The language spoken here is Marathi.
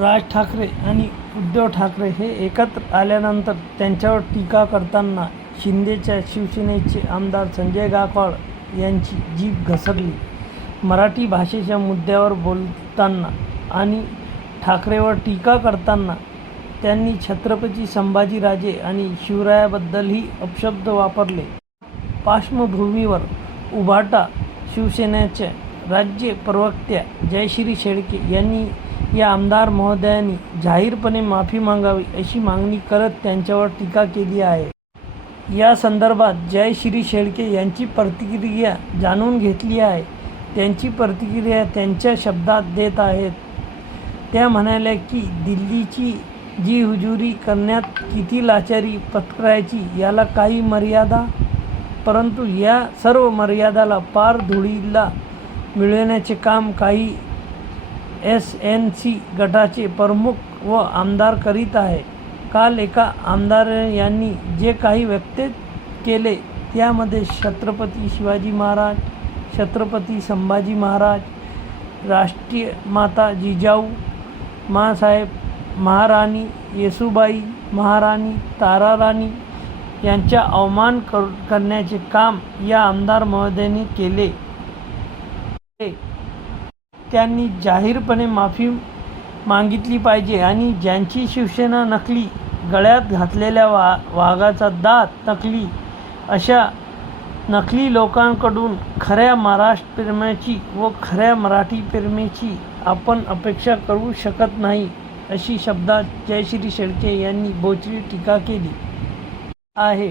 राज ठाकरे आणि उद्धव ठाकरे हे एकत्र आल्यानंतर त्यांच्यावर टीका करताना शिंदेच्या शिवसेनेचे आमदार संजय गायकवाड यांची जीभ घसरली. मराठी भाषेच्या मुद्द्यावर बोलताना आणि ठाकरेवर टीका करताना त्यांनी छत्रपती संभाजीराजे आणि शिवरायाबद्दलही अपशब्द वापरले. पार्श्वभूमीवर उभाटा शिवसेनेच्या राज्य प्रवक्त्या जयश्री शेळके यांनी या आमदार महोदयांनी जाहीरपणे माफी मागावी अशी मागणी करत त्यांच्यावर टीका केली आहे. या संदर्भात जयश्री शेळके यांची प्रतिक्रिया जाणून घेतली आहे. त्यांची प्रतिक्रिया त्यांच्या शब्दात देत आहेत. त्या म्हणाल्या की दिल्लीची जी हुजुरी करण्यात किती लाचारी पत्करायची याला काही मर्यादा परंतु या सर्व मर्यादाला पार धुळीला मिळवण्याचे काम काही एस एन सी गटाचे प्रमुख व आमदार करीत आहे. काल एका आमदार यांनी जे काही व्यक्त केले त्यामध्ये छत्रपती शिवाजी महाराज छत्रपती संभाजी महाराज राष्ट्रीय माता जिजाऊ माँसाहेब महाराणी येसुबाई महाराणी ताराराणी यांच्या अवमान कर करण्याचे काम या आमदार महोदयांनी केले. त्यांनी जाहीरपणे माफी मागितली पाहिजे आणि ज्यांची शिवसेना नकली गळ्यात घातलेल्या वा वाघाचा दात नकली अशा नकली लोकांकडून खऱ्या महाराष्ट्र प्रेमाची व खऱ्या मराठी प्रेमेची आपण अपेक्षा करू शकत नाही अशी शब्दात जयश्री शेळके यांनी बोचरी टीका केली आहे.